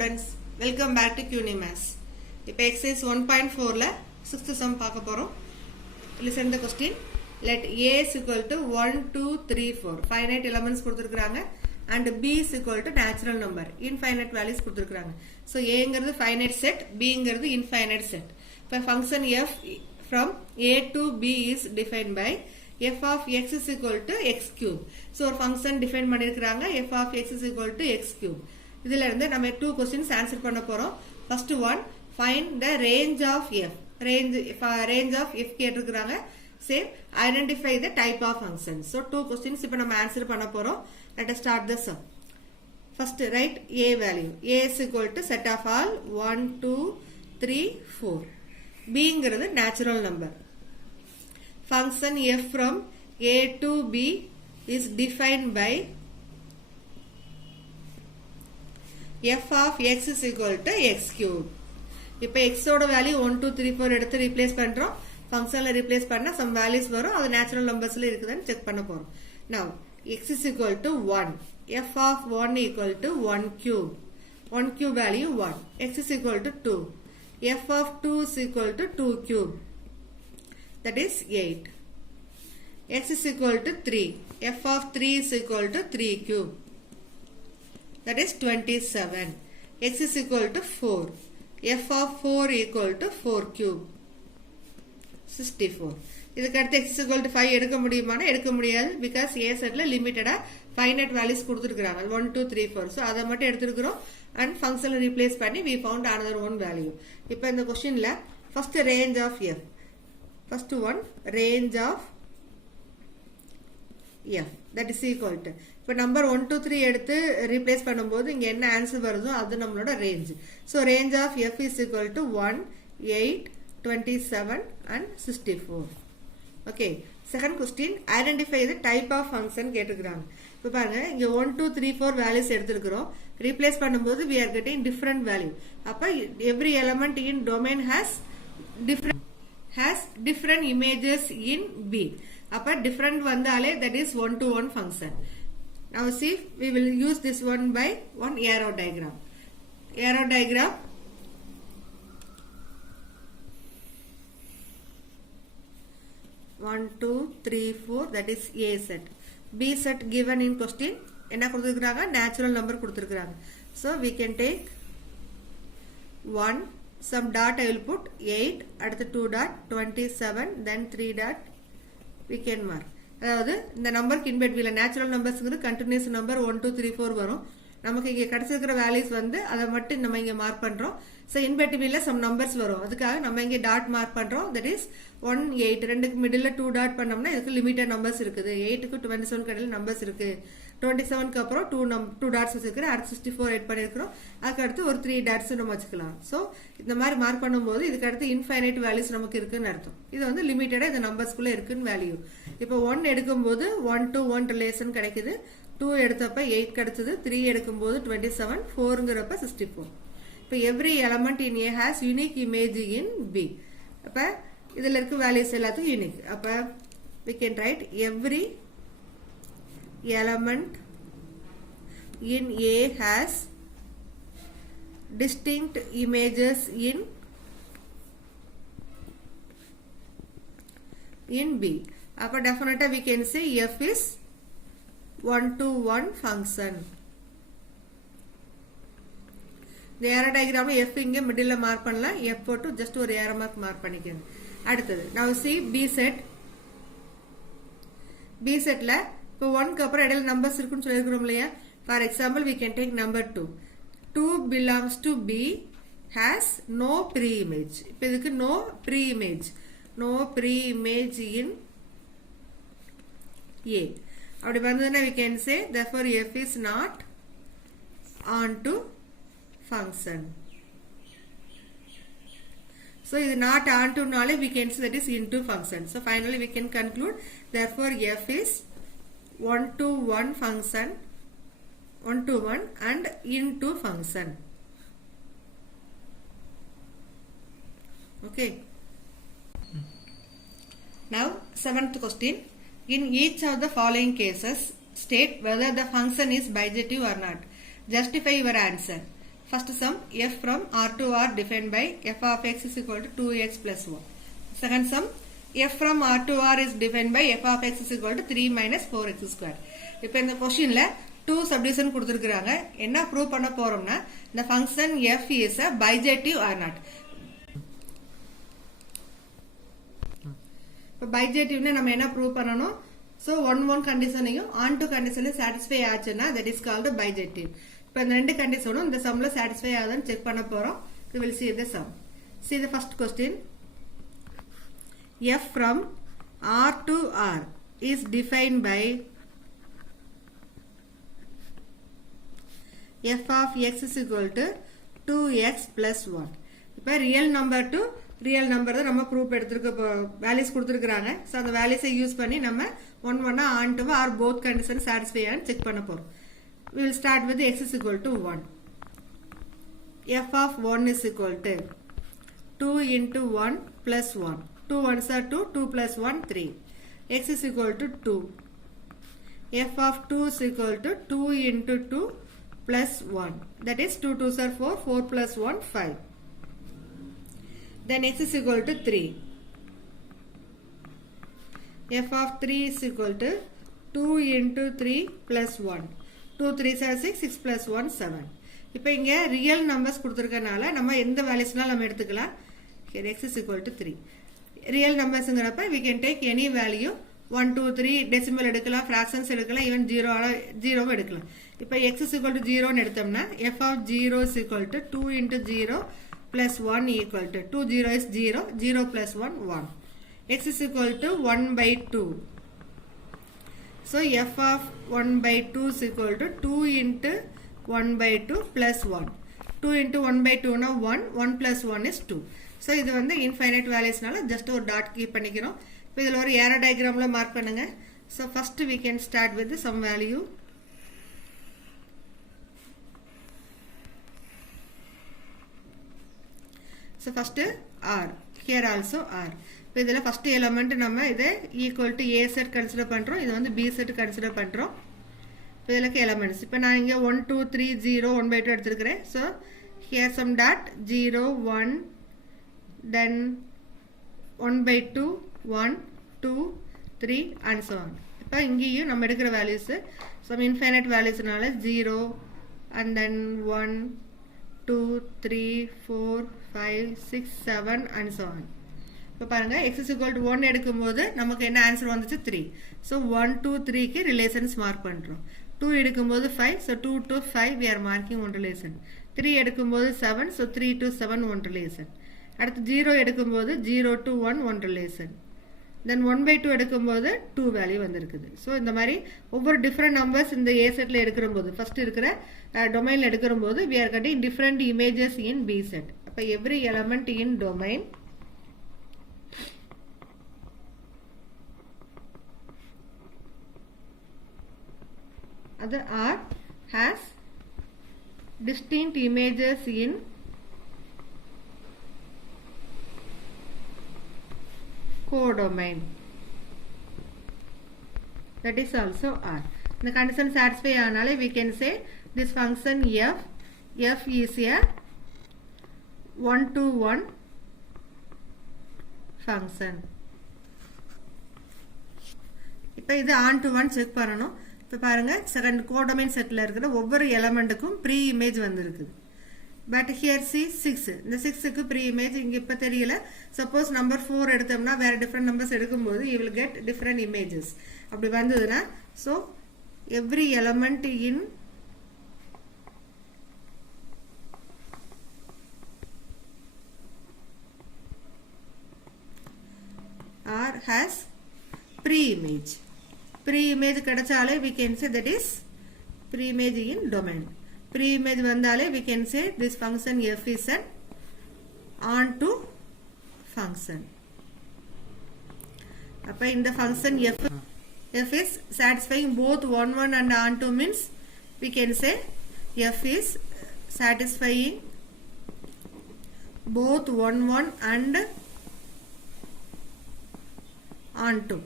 students, welcome back to QNIMAS. இப்போ exercise 1.4ல 6th sum பார்க்க போறோம். Listen the question. Let A is equal to 1, 2, 3, 4. Finite elements கொடுத்திருக்காங்க and B is equal to natural number. Infinite values கொடுத்திருக்காங்க. So Aங்கிறது finite set, Bங்கிறது infinite set. இப்போ function f from A to B is defined by f of x is equal to x cube. So ஒரு function define பண்ணிருக்காங்க f of x is equal to x cube. இதில இருந்து நம்ம 2 questions answer பண்ண போறோம். First one, find the range of f. Range of f கேட்டிருக்காங்க. Same, identify the type of function. So 2 questions இப்போ நம்ம answer பண்ண போறோம். Let us start the sum. First write a value. A is equal to set of all 1, 2, 3, 4. Bங்கிறது natural number. Function f from A to B is defined by f of x is equal to x cube. இப்போ x ஓட value 1, 2, 3, 4 எடுத்து replace பண்றோம். ஃபங்க்ஷன்ல replace பண்ணா some values வரும். அது natural numbersல இருக்குதான்னு check பண்ண போறோம். Now x is equal to 1. f of 1 equal to 1 cube. 1 cube value 1. x is equal to 2. f of 2 is equal to 2 cube. That is 8. x is equal to 3. f of 3 is equal to 3 cube. That is 27. x is equal to 4. f of 4 equal to 4 cube. 64. இதுக்கு அடுத்து x is equal to 5 எடுக்க முடியுமானா எடுக்க முடியாது because a setல லிமிட்டடா finite values கொடுத்திருக்காங்க 1 2 3 4 so அத மட்டும் எடுத்துக்கிறோம் and functionல replace பண்ணி we found another one value. இப்போ இந்த क्वेश्चनல first range of f. First one, range of f that is equal to இப்போ நம்பர் 1 2 3 எடுத்து ரீப்ளேஸ் பண்ணும்போது இங்க என்ன ஆன்சர் வருதோ அது நம்மளோட range. So range of f is equal to 1, 8, 27 and 64. Okay, second question, identify the type of function கேட்டிருக்காங்க. இப்போ பாருங்க இங்க 1 2 3 4 வேல்யூஸ் எடுத்துக்கிறோம். ரீப்ளேஸ் பண்ணும்போது we are getting different value. அப்ப every element in domain has different images in B. அப்ப different வந்தாலே that is one to one function. Now see, we will use this one by one arrow diagram. Arrow diagram. One, two, three, four. That is A set. B set given in question. என்ன கொடுத்திருக்காங்க? Natural number கொடுத்திருக்காங்க. So we can take 1. Some dot I will put 8. அடுத்து 2 dot 27. Then 3 dot. We can mark. அதாவது இந்த நம்பருக்கு இன்பிட்வீன்ல natural நம்பர்ஸ்ங்கிறது continuous number 1 2 3 4 வரும். நமக்கு இங்க கிடைச்சிருக்கிற வேல்யூஸ் வந்து அதை மட்டும் நம்ம இங்க மார்க் பண்றோம். சோ இன்பிட்வீன்ல சம் நம்பர்ஸ் வரும். அதுக்காக நம்ம இங்க டாட் மார்க் பண்றோம். தட் இஸ் 1 8 ரெண்டுக்கு மிடில்ல 2 டாட் பண்ணோம்னா இதுக்கு லிமிட்டட் நம்பர்ஸ் இருக்குது. 8 க்கு 27 கடையில நம்பர்ஸ் இருக்கு. 27 க்கு அப்புறம் 2 டாட்ஸ் வச்சிருக்கோம். அடுத்து 64 8 பண்ணிருக்கோம். அதுக்கு அடுத்து ஒரு 3 டாட்ஸ் நம்ம வச்சுக்கலாம். சோ இந்த மாதிரி மார்க் பண்ணும்போது இதுக்கு அடுத்து இன்ஃபைனைட் வேல்யூஸ் நமக்கு இருக்குன்னு அர்த்தம். இது வந்து லிமிட்டடா இந்த நம்பர்ஸ்க்குள்ள இருக்குன்னு வேல்யூ. இப்போ 1 எடுக்கும்போது 1 to 1 ரிலேஷன் கிடைக்குது. 2 எடுத்தப்ப 8 கிடைச்சது. 3 எடுக்கும்போது 27, 4ங்கறப்ப 64. இப்போ every element in A has unique image in B. அப்ப இதுல இருக்க வேல்யூஸ் எல்லாத்துக்கும் யூனிக். அப்ப we can write every element in A has distinct images in B. அப்ப definitely we can say f is 1 to 1 function. இந்த arrow diagram f இங்க மிடில்ல mark பண்ணலாம். f போட்டு just ஒரு arrow mark மார்க் பண்ணிக்கங்க. அடுத்தது now see B set. B setல இப்போ 1 க்கு அப்புறம் இடையில நம்பர்ஸ் இருக்குன்னு சொல்லிருக்கோம் இல்லையா? For example we can take number 2. 2 belongs to B, has no pre-image. இப்போ இதுக்கு no pre-image. No pre-image in A. அப்படி வந்ததுன்னா we can say therefore f is not onto function. So இது not onto நாலே we can say that is into function. So finally we can conclude therefore f is 1 to 1 function, 1 to 1 and into function. Okay. Now 7th question. In each of the following cases, state whether the function is bijective or not. Justify your answer. First sum, f from R to R defined by f of x is equal to 2x plus 1. Second sum, f from R to R is defined by f of x is equal to 3 minus 4x square. இப்போ இந்த கொஸ்டின்ல 2 subdivision கொடுத்திருக்காங்க. என்ன prove பண்ண போறோம்னா the function f is a bijective or not. இப்போ bijectiveனா நம்ம என்ன ப்ரூவ் பண்ணனும்? So 1 கண்டிஷனையும் on to கண்டிஷனை satisfy ஆச்சுன்னா that is called bijective. இப்போ இந்த ரெண்டு கண்டிஷனும் இந்த சம்ல satisfy ஆகுதான்னு செக் பண்ண போறோம். We will see the sum. See the first question. F from R to R is defined by f of x is equal to 2x plus 1. இப்போ real number to real number தான் நம்ம proof எடுத்துருக்க values கொடுத்துருக்காங்க. So அந்த வேல்யூஸை use பண்ணி நம்ம ஒன்னா and two or both condition satisfy ஆன்னு செக் பண்ண போறோம். We will start with x is equal to 1. f of 1 is equal to 2 into 1 plus 1. 2 ones are 2, 2 plus 1, 3. x is equal to 2. f of 2 is equal to 2 into 2 plus 1. That is 2 2s are 4, 4 plus 1, 5. Then x is equal to 3. f of 3 is equal to 2 into 3 plus 1. 2 3s are 6, 6 plus 1, 7. இப்போ இங்க real numbers கொடுத்திருக்கனால நம்ம எந்த வேல்யூஸ்னாலும் நம்ம எடுத்துக்கலாம். Here x is equal to 3. Real நம்பர்ஸ்ங்கறப்ப we can take any value 1 2 3 decimal எடுக்கலாம், fractions எடுக்கலாம், even 0 எடுக்கலாம். இப்போ x is equal to 0 ன்னு எடுத்தோம்னா f of 0 is equal to 2 into 0 plus 1 equal to 2 0 is 0, 0 plus 1 1. x is equal to 1 by 2. So f of 1 by 2 is equal to 2 into 1 by 2 plus 1. 2 into 1 by 2 na 1, 1 plus 1 is 2. So இது வந்து infinite valuesனால just ஒரு dot keep பண்ணிக்கிறோம். இப்போ இதில் ஒரு arrow diagramல mark பண்ணுங்க. So first we can start with some value. So first R. Here also R. இப்போ இதில் first element நம்ம இதை equal to A set consider பண்ணுறோம். இது வந்து B set consider பண்ணுறோம். இப்போ இதில் elements. இப்போ நான் இங்கே 1 2 3 0 1 by 2 எடுத்துருக்கிறேன். So here some dot 0 1 then 1 by 2 1 2 3 and so on. இப்போ இங்கேயும் நம்ம எடுக்கிற values some infinite valuesனால 0 and then 1 2 3 4 5 6 7 and so on. இப்போ பாருங்க x is equal to 1 எடுக்கும்போது நமக்கு என்ன ஆன்சர் வந்துச்சு 3. So 1 2 3 க்கு ரிலேஷன்ஸ் மார்க் பண்றோம். 2 எடுக்கும்போது 5, so 2 to 5 we are marking one relation. 3 எடுக்கும்போது 7, so 3 to 7 one relation. அடுத்து 0 எடுக்கும்போது 0 to 1 one relation. Then 1 by 2 எடுக்கும்போது 2 வேல்யூ வந்திருக்குது. ஸோ இந்த மாதிரி ஒவ்வொரு டிஃப்ரெண்ட் நம்பர்ஸ் இந்த A செட்டில் எடுக்கிறபோது ஃபர்ஸ்ட் இருக்கிற டொமைனில் எடுக்கிறபோது we are getting different images in B set. அப்போ every element in domain other R has distinct images in codomain. That is also R. The condition satisfy anale we can say this function f is a 1 to 1 function. இப்போ இது on to 1 check பண்ணனும். இப்போ பாருங்க second codomain செட்ல இருக்கிற ஒவ்வொரு எலிமெண்ட்டுக்கும் pre image வந்திருக்குது. But here see 6. இந்த 6 க்கு ப்ரீ இமேஜ் இங்க இப்ப தெரியல. சப்போஸ் நம்பர் 4 எடுத்தோம்னா வேற டிஃபரண்ட் நம்பர்ஸ் எடுக்கும்போது you will get different images. அப்படி வந்ததுனா so every element in R has pre-image. Pre-image kadachale we can say that is pre-image in domain. Pre-image vandale we can say this function f is an onto function. Appa in the function f is satisfying both 1 1 and onto means we can say f is satisfying both 1 1 and onto.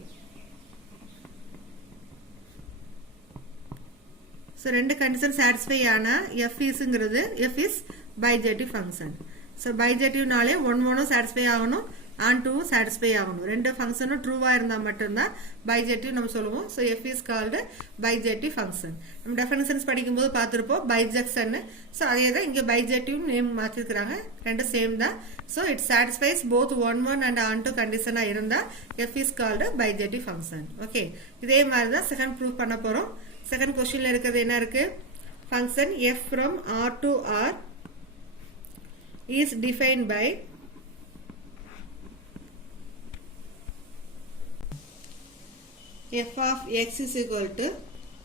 So ரெண்டு condition satisfy ஆனா f isங்கிறது f is bijective function. So bijective நாலே 1 1 satisfy ஆகணும் and 2 satisfy ஆகணும். ரெண்டு ஃபங்க்ஷனும் ட்ரூவா இருந்தா மட்டும்தான் bijective நம்ம சொல்லுவோம். So f is called bijective function. நம்ம டெஃபினிஷன்ஸ் படிக்கும்போது பார்த்திருப்போம் bijection. So அதே தான் இங்க bijective நேம் மாத்திருக்காங்க. ரெண்டு சேம் தான். So it satisfies both 1 1 and on 2 கண்டிஷனா இருந்தா f is called bijective function. Okay. இதே மாதிரி தான் செகண்ட் ப்ரூவ் பண்ண போறோம். செகண்ட் क्वेश्चनல இருக்குது என்ன இருக்கு? Function f from R to R is defined by f of x is equal to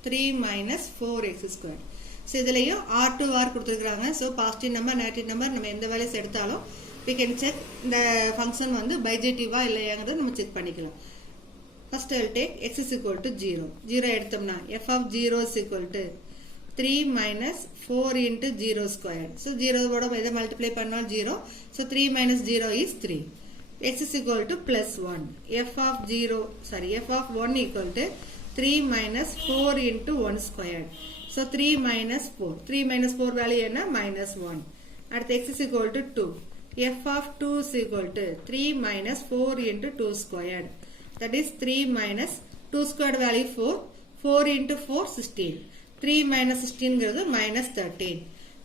3 minus 4x squared. So இதிலையும் R to R கொடுத்திருக்காங்க. So positive number negative number நம்ம எந்த வேல்யூஸ் எடுத்தாலும் we can check இந்த function வந்து bijective-ஆ இல்லையாங்கறத நம்ம check பண்ணிக்கலாம். First I will take x is equal to 0. 0 எடுத்தோம்னா f of 0 is equal to 3 minus 4 into 0 squared. So 0 ஓட இதை multiply பண்ணால் 0. So 3 minus 0 is 3. X is equal to plus 1. F of 1 equal to 3 minus 4 into 1 squared. So 3 minus 4. 3 minus 4 value என்ன? Minus 1. At x is equal to 2. F of 2 is equal to 3 minus 4 into 2 squared. That is 3 minus 2 squared value 4. 4 into 4 16. 3 minus 16 கிறது minus 13.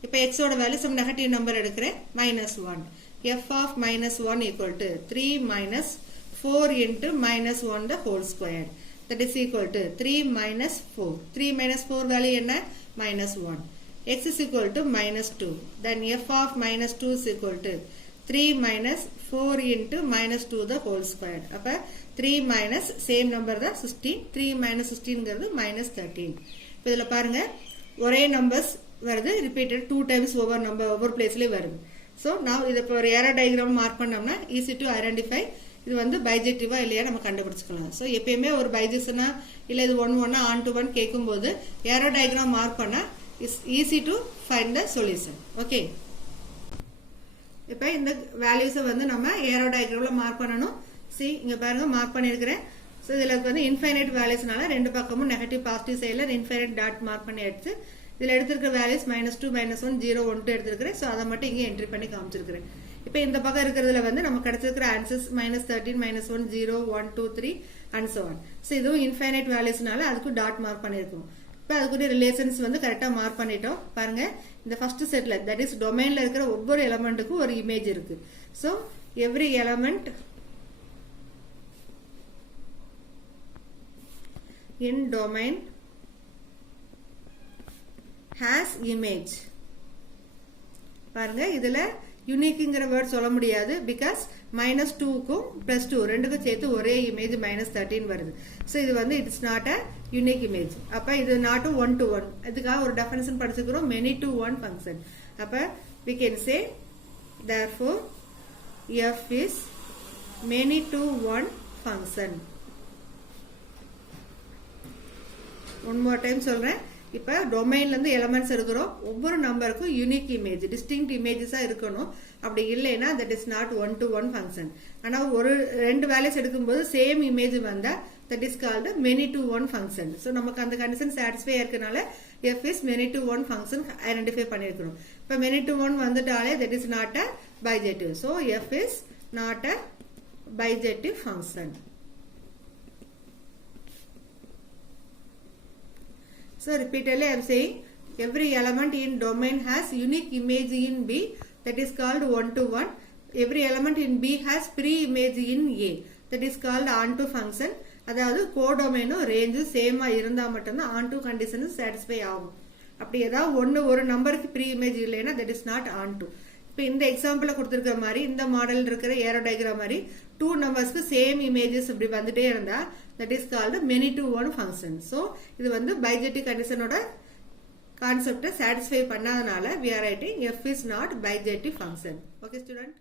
இப்போ x ஓட value some negative number எடுக்கிறேன் minus 1. F of minus 1 equal to 3 minus 4 into minus 1 the whole square. That is equal to 3 minus 4. 3 minus 4 value என்ன? Minus 1. X is equal to minus 2. Then f of minus 2 is equal to 3 minus 4 into minus 2 the whole square. அப்ப 3 minus same number தான் 16. 3 minus 16 கிறது minus 13. இப்போ இதில் பாருங்க ஒரே numbers வருது repeated 2 times ஒவ்வொரு பிளேஸ்லயே வருது. So now இதை இப்போ ஒரு error diagram மார்க் பண்ணோம்னா easy to identify இது வந்து bijective-ஆ இல்லையா நம்ம கண்டுபிடிச்சுக்கலாம். ஸோ எப்பயுமே ஒரு பைஜெக்ஷனா இல்லை இது 1 1 on to 1 கேட்கும்போது error diagram மார்க் பண்ணா is easy to find the solution. Okay. இப்போ இந்த வேல்யூஸை வந்து நம்ம error diagramல மார்க் பண்ணணும். See இங்க பாருங்க மார்க் பண்ணியிருக்கிறேன். ஸோ இதில் வந்து இன்ஃபைனைட் வேல்யூஸ்னால ரெண்டு பக்கமும் நெகட்டிவ் பாசிட்டிவ் சைடில் இன்ஃபைனைட் டாட் மார்க் பண்ணி எடுத்து இதில் எடுத்திருக்கிற வேல்யூஸ் -2 -1 0 1 2 எடுத்திருக்கிறேன். ஸோ அதை மட்டும் இங்கே என்ட்ரி பண்ணி காமிச்சிருக்கிறேன். இப்போ இந்த பக்கம் இருக்கிறதுல வந்து நம்ம கிடைச்சிருக்கிற answers -13 -1 0 1 2 3 and so on. So இதுவும் இன்ஃபைனைட் வேல்யூஸ்னால அதுக்கு டாட் மார்க் பண்ணியிருக்கோம். இப்போ அதுக்குரிய ரிலேஷன்ஸ் வந்து கரெக்டாக மார்க் பண்ணிட்டோம். பாருங்க இந்த ஃபர்ஸ்ட் செட்ல தட் இஸ் டொமைன்ல இருக்கிற ஒவ்வொரு எலமெண்ட்டுக்கும் ஒரு இமேஜ் இருக்கு. So every element in domain has image. பாருங்க இதுல யூனிக்ங்கிற வேர்ட் சொல்ல முடியாது பிகாஸ் -2க்கும் +2 ரெண்டுக்கும் சேர்த்து ஒரே இமேஜ் -13 வருது. ஸோ இது வந்து it's not a unique image. அப்ப இது நாட் 1 to 1. இதுக்காக ஒரு definition படிச்சுக்கிறோம் many to one function. அப்ப we can say therefore f is many to one function. One more time சொல்றேன். இப்ப டொமைன்ல இருந்து எலிமெண்ட்ஸ் எடுக்கிறோம். ஒவ்வொரு நம்பருக்கும் யூனிக் இமேஜ் டிஸ்டிங்க்ட் இமேஜஸா இருக்கணும். அப்படி இல்லைன்னா that is not 1 to 1 function. ஆனா ஒரு ரெண்டு வேல்யூஸ் எடுக்கும்போது சேம் இமேஜ் வந்தா that is called many to one function. So நமக்கு அந்த கண்டிஷன் சாட்டிஸ்ஃபை இருக்கனால f is many to one function identify பண்ணிருக்கிறோம். இப்ப many to one வந்துட்டாலே that is not a bijective. So f is not a bijective function. So repeatedly I am saying every element in domain has unique image in B, that is called 1 to 1. Every element in B has pre-image in A, that is called onto function. அதாவது கோடொமைனும் ரேஞ்சும் சேமா இருந்தா மட்டும்தான் onto condition satisfy ஆகும். அப்படி ஏதாவது ஒரு நம்பருக்கு pre image இல்லைன்னா that is not onto. இப்போ இந்த எக்ஸாம்பிள் கொடுத்திருக்கிற மாதிரி இந்த மாடல் இருக்கிற ஏரோ டயக்ராம் மாதிரி 2 நம்பர்ஸ்க்கு சேம் இமேஜஸ் இப்படி வந்துட்டே இருந்தா that is called many to one function. So இது வந்து bijective conditionோட கான்செப்டை satisfy பண்ணாதனால we are writing f is not bijective function. Okay student.